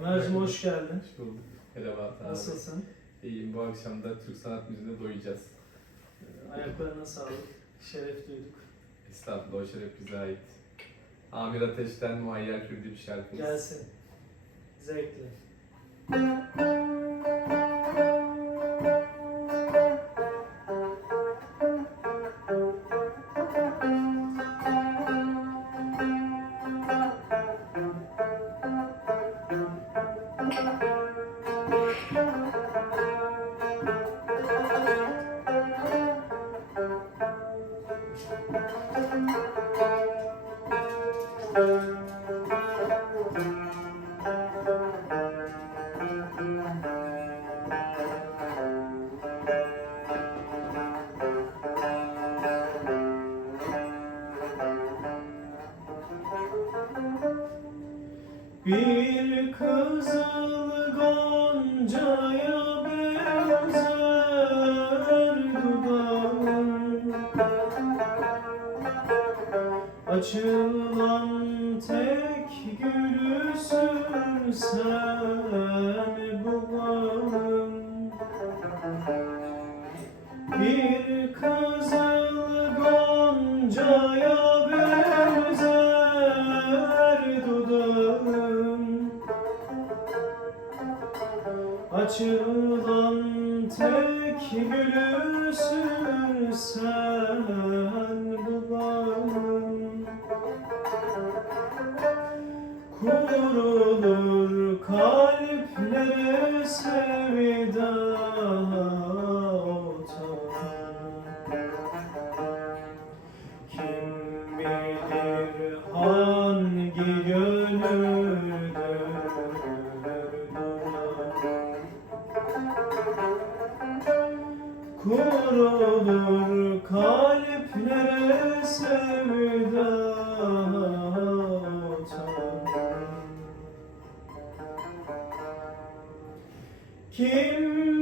Ömerciğim hoş geldin. Hoş bulduk. Merhaba. Nasılsın? İyiyim. Bu akşam da Türk sanat müziğine doyacağız. Ayaklarına sağlık. Şeref duyduk. Estağfurullah, o şeref bize ait. Amir Ateş'ten Muayyer Kürdi bir şarkımız. Gelsin. Zevkle. Bir kızıl goncaya Açılan tek gülüsün sen bulağın Bir kızıl goncaya benzer dudağın. Açılan tek gülüsün sen Kurulur kalplere sevda Kim bilir hangi gönüldür Kurulur kalplere sevda Kim